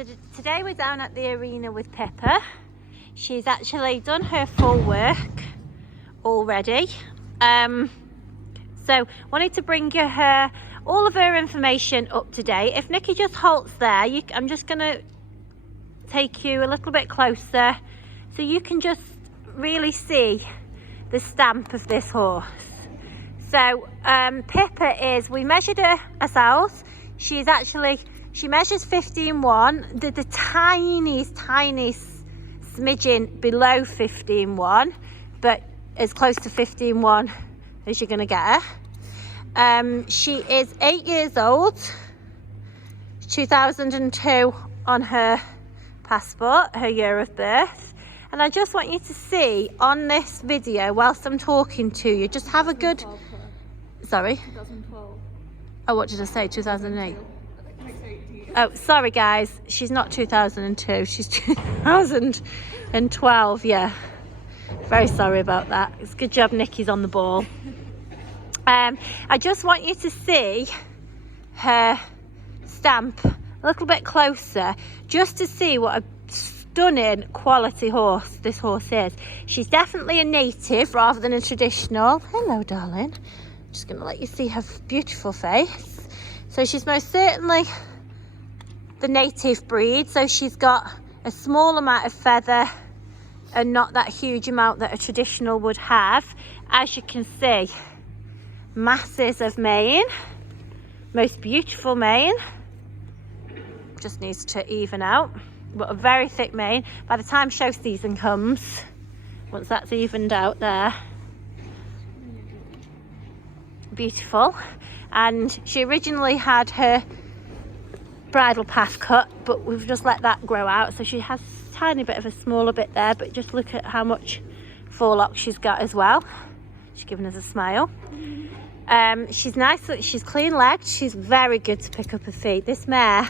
So today we're down at the arena with Pippa. She's actually done her full work already. So wanted to bring you all of her information up to date. If Nikki just halts there, I'm just going to take you a little bit closer so you can just really see the stamp of this horse. So Pippa we measured her ourselves. She measures 15.1, the tiniest smidgen below 15.1, but as close to 15.1 as you're going to get her. She is 8 years old, 2002 on her passport, her year of birth. And I just want you to see on this video, whilst I'm talking to you, just have a good... Sorry? 2012. Oh, what did I say? 2008? Oh, sorry guys, she's not 2002, she's 2012, yeah. Very sorry about that. It's a good job Nikki's on the ball. I just want you to see her stamp a little bit closer, just to see what a stunning quality horse this horse is. She's definitely a native rather than a traditional. Hello, darling. I'm just going to let you see her beautiful face. So she's most certainly the native breed, so she's got a small amount of feather and not that huge amount that a traditional would have. As you can see, masses of mane, most beautiful mane, just needs to even out, but a very thick mane. By the time show season comes, once that's evened out there, beautiful. And she originally had her bridle path cut, but we've just let that grow out, so she has a tiny bit of a smaller bit there, but just look at how much forelock she's got as well. She's giving us a smile. She's nice, she's clean legged, she's very good to pick up her feet. This mare,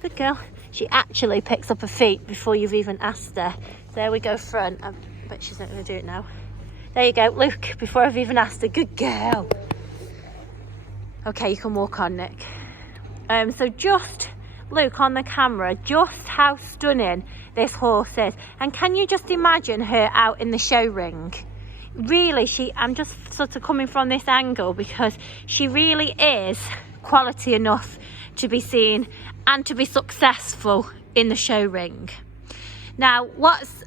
good girl, she actually picks up her feet before you've even asked her. There we go, front. But she's not going to do it now. There you go, look, before I've even asked her. Good girl. Okay, you can walk on, Nick. So just look on the camera just how stunning this horse is. And can you just imagine her out in the show ring? Really, I'm just sort of coming from this angle because she really is quality enough to be seen and to be successful in the show ring. Now, what's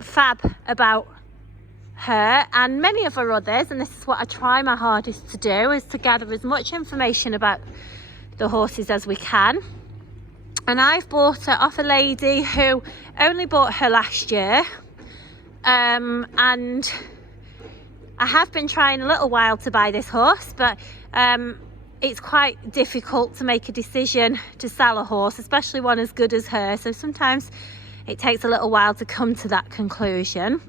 fab about her and many of her others, and this is what I try my hardest to do, is to gather as much information about the horses as we can. And I've bought her off a lady who only bought her last year, and I have been trying a little while to buy this horse, but it's quite difficult to make a decision to sell a horse, especially one as good as her. So sometimes it takes a little while to come to that conclusion.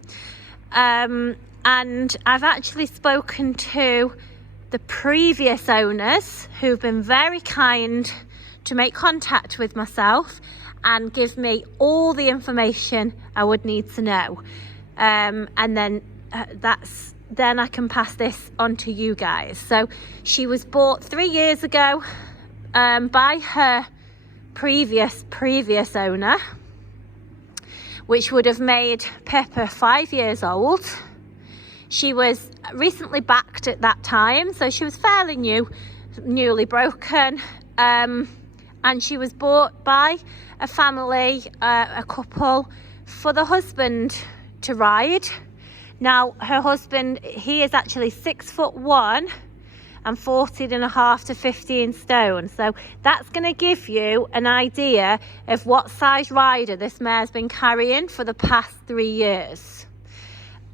And I've actually spoken to the previous owners who've been very kind to make contact with myself and give me all the information I would need to know. And then then I can pass this on to you guys. So she was bought 3 years ago by her previous owner, which would have made Pippa 5 years old. She was recently backed at that time, so she was fairly newly broken, and she was bought by a family, a couple, for the husband to ride. Now, her husband, he is actually 6'1" and 14.5 to 15 stone. So that's going to give you an idea of what size rider this mare's been carrying for the past 3 years.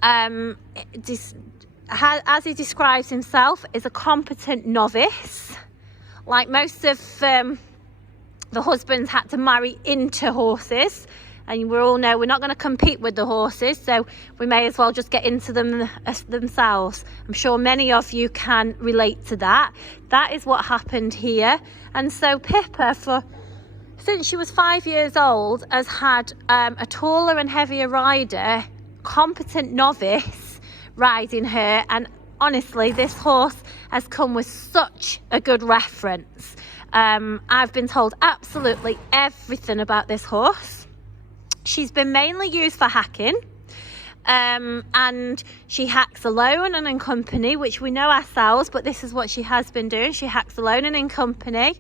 As he describes himself, is a competent novice. Like most of the husbands had to marry into horses, and we all know we're not going to compete with the horses, so we may as well just get into them themselves. I'm sure many of you can relate to that. That is what happened here. And so Pippa, since she was 5 years old, has had a taller and heavier rider, competent novice, riding her. And honestly, this horse has come with such a good reference. I've been told absolutely everything about this horse. She's been mainly used for hacking. And she hacks alone and in company, which we know ourselves, but this is what she has been doing. She hacks alone and in company.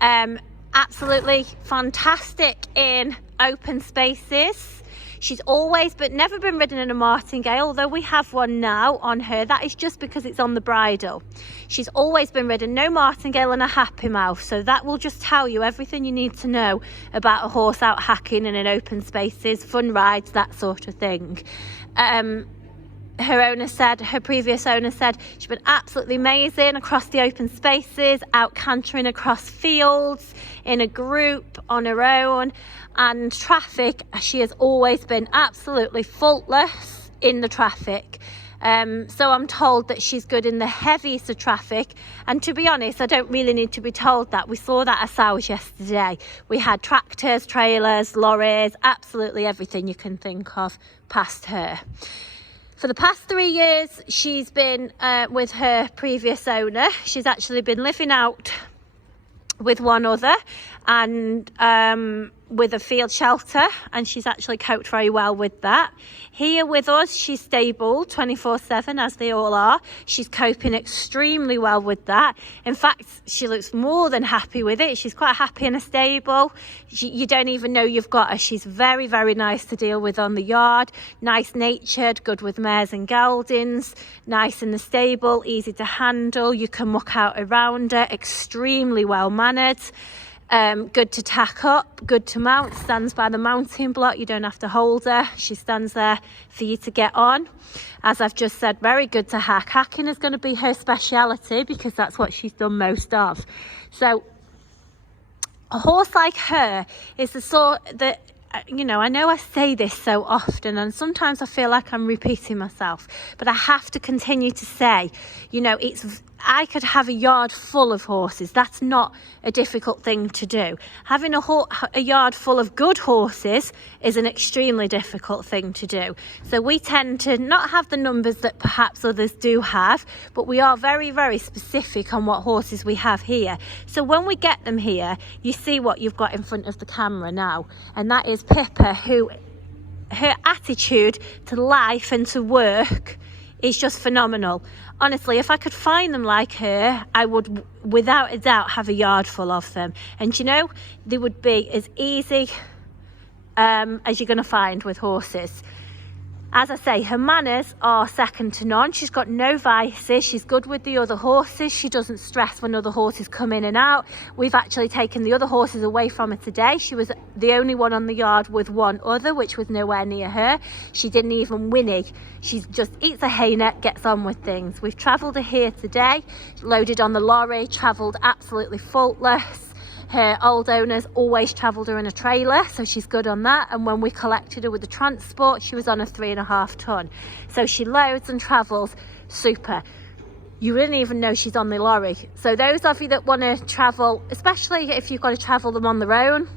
Absolutely fantastic in open spaces. She's always, but never been ridden in a martingale, although we have one now on her. That is just because it's on the bridle. She's always been ridden, no martingale and a happy mouth. So that will just tell you everything you need to know about a horse out hacking and in open spaces, fun rides, that sort of thing. Her previous owner said she's been absolutely amazing across the open spaces, out cantering across fields, in a group, on her own, and traffic. She has always been absolutely faultless in the traffic. So I'm told that she's good in the heaviest of traffic, and to be honest, I don't really need to be told that. We saw that ourselves yesterday. We had tractors, trailers, lorries, absolutely everything you can think of past her. For the past 3 years, she's been with her previous owner. She's actually been living out with one other and with a field shelter, and she's actually coped very well with that. Here with us, she's stable 24/7, as they all are. She's coping extremely well with that. In fact, she looks more than happy with it. She's quite happy in a stable. You don't even know you've got her. She's very, very nice to deal with on the yard. Nice natured, good with mares and geldings, nice in the stable, easy to handle. You can muck out around her, extremely well mannered. Good to tack up, good to mount, stands by the mounting block. You don't have to hold her. She stands there for you to get on. As I've just said, very good to hack. Hacking is going to be her speciality because that's what she's done most of. So a horse like her is the sort that, you know, I know I say this so often and sometimes I feel like I'm repeating myself, but I have to continue to say, you know, I could have a yard full of horses. That's not a difficult thing to do. Having a yard full of good horses is an extremely difficult thing to do. So we tend to not have the numbers that perhaps others do have, but we are very, very specific on what horses we have here. So when we get them here, you see what you've got in front of the camera now, and that is Pippa, who her attitude to life and to work is just phenomenal. Honestly, if I could find them like her, I would without a doubt have a yard full of them. And you know, they would be as easy as you're going to find with horses. As I say, her manners are second to none. She's got no vices. She's good with the other horses. She doesn't stress when other horses come in and out. We've actually taken the other horses away from her today. She was the only one on the yard with one other, which was nowhere near her. She didn't even whinny. She just eats a hay net, gets on with things. We've travelled her here today, loaded on the lorry, travelled absolutely faultless. Her old owners always travelled her in a trailer, so she's good on that. And when we collected her with the transport, she was on a 3.5 ton. So she loads and travels super. You wouldn't even know she's on the lorry. So those of you that want to travel, especially if you've got to travel them on their own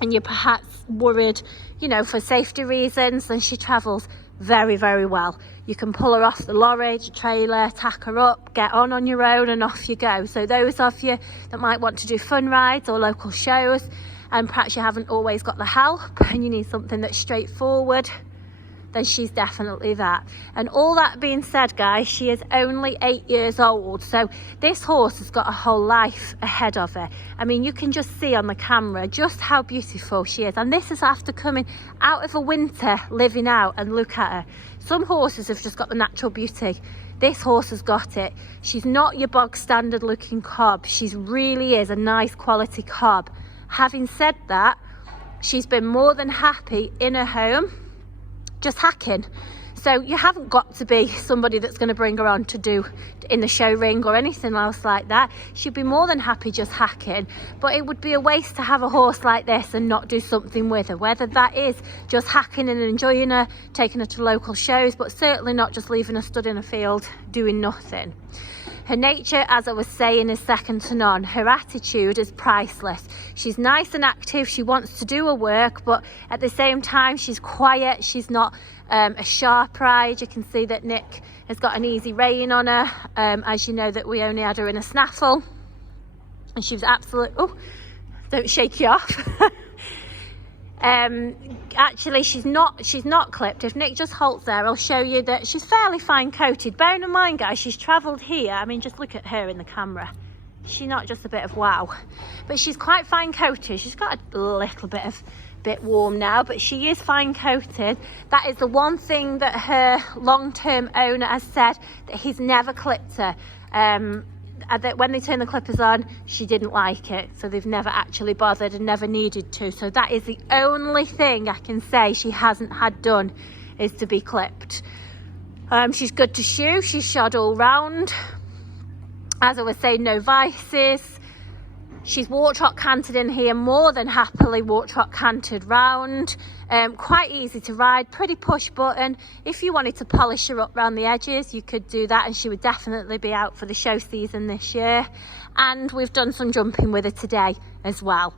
and you're perhaps worried, you know, for safety reasons, then she travels very, very well. You can pull her off the lorry, the trailer, tack her up, get on your own, and off you go. So those of you that might want to do fun rides or local shows, and perhaps you haven't always got the help and you need something that's straightforward, then she's definitely that. And all that being said, guys, she is only 8 years old, so this horse has got a whole life ahead of her. I mean, you can just see on the camera just how beautiful she is, and this is after coming out of a winter living out. And look at her. Some horses have just got the natural beauty. This horse has got it. She's not your bog standard looking cob. She really is a nice quality cob. Having said that, she's been more than happy in her home just hacking. So you haven't got to be somebody that's going to bring her on to do in the show ring or anything else like that. She'd be more than happy just hacking, but it would be a waste to have a horse like this and not do something with her, whether that is just hacking and enjoying her, taking her to local shows, but certainly not just leaving her stood in a field doing nothing. Her nature, as I was saying, is second to none. Her attitude is priceless. She's nice and active. She wants to do her work, but at the same time, she's quiet. She's not a sharp ride. You can see that Nick has got an easy rein on her. As you know, that we only had her in a snaffle. and she was absolute, oh, don't shake you off. Actually she's not clipped. If Nick just halts there, I'll show you that she's fairly fine coated. Bearing in mind, guys, she's travelled here. I mean, just look at her in the camera. She's not just a bit of wow, but she's quite fine coated. She's got a little bit warm now, but she is fine coated. That is the one thing that her long-term owner has said, that he's never clipped her. That when they turn the clippers on, she didn't like it, so they've never actually bothered and never needed to. So that is the only thing I can say she hasn't had done, is to be clipped. She's good to shoe. She's shod all round. As I was saying, no vices. She's walk-trot cantered in here, more than happily walk-trot cantered round. Quite easy to ride, pretty push button. If you wanted to polish her up around the edges, you could do that, and she would definitely be out for the show season this year. And we've done some jumping with her today as well.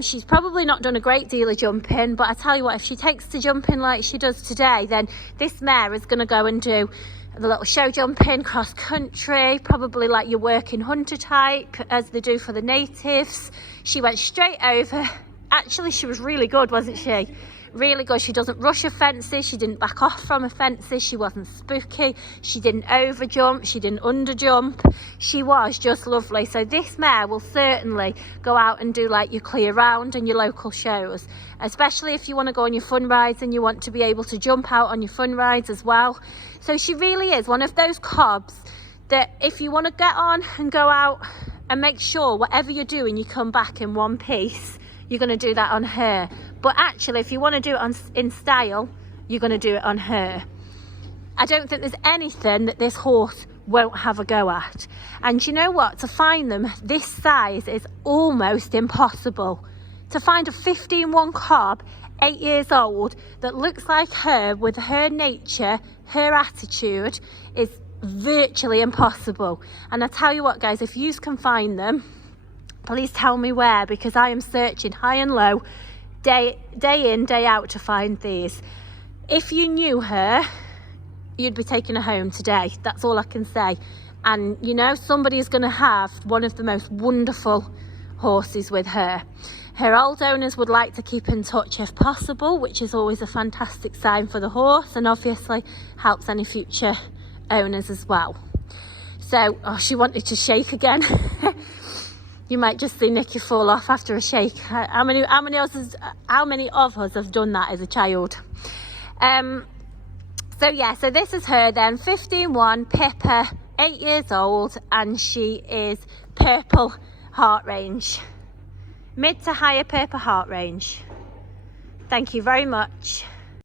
She's probably not done a great deal of jumping, but I tell you what, if she takes to jumping like she does today, then this mare is going to go and do the little show jumping, cross country, probably like your working hunter type, as they do for the natives. She went straight over. Actually, she was really good, wasn't she? Really good. She doesn't rush her fences. She didn't back off from her fences. She wasn't spooky. She didn't over jump. She didn't under jump. She was just lovely. So this mare will certainly go out and do like your clear round and your local shows, especially if you want to go on your fun rides and you want to be able to jump out on your fun rides as well. So she really is one of those cobs that if you want to get on and go out and make sure whatever you're doing, you come back in one piece, you're going to do that on her. But actually, if you want to do it in style, you're going to do it on her. I don't think there's anything that this horse won't have a go at. And you know what? To find them this size is almost impossible. To find a 15-1 cob, 8 years old, that looks like her, with her nature, her attitude, is virtually impossible. And I tell you what, guys, if you can find them, please tell me where, because I am searching high and low, day in, day out, to find these. If you knew her, you'd be taking her home today. That's all I can say. And you know, somebody is going to have one of the most wonderful horses with her. Her old owners would like to keep in touch if possible, which is always a fantastic sign for the horse, and obviously helps any future owners as well. So, oh, she wanted to shake again. You might just see Nikki fall off after a shake. How many of us have done that as a child? So yeah, so this is her then, 15-1, Pippa, 8 years old, and she is purple heart range. Mid to higher purple heart range. Thank you very much.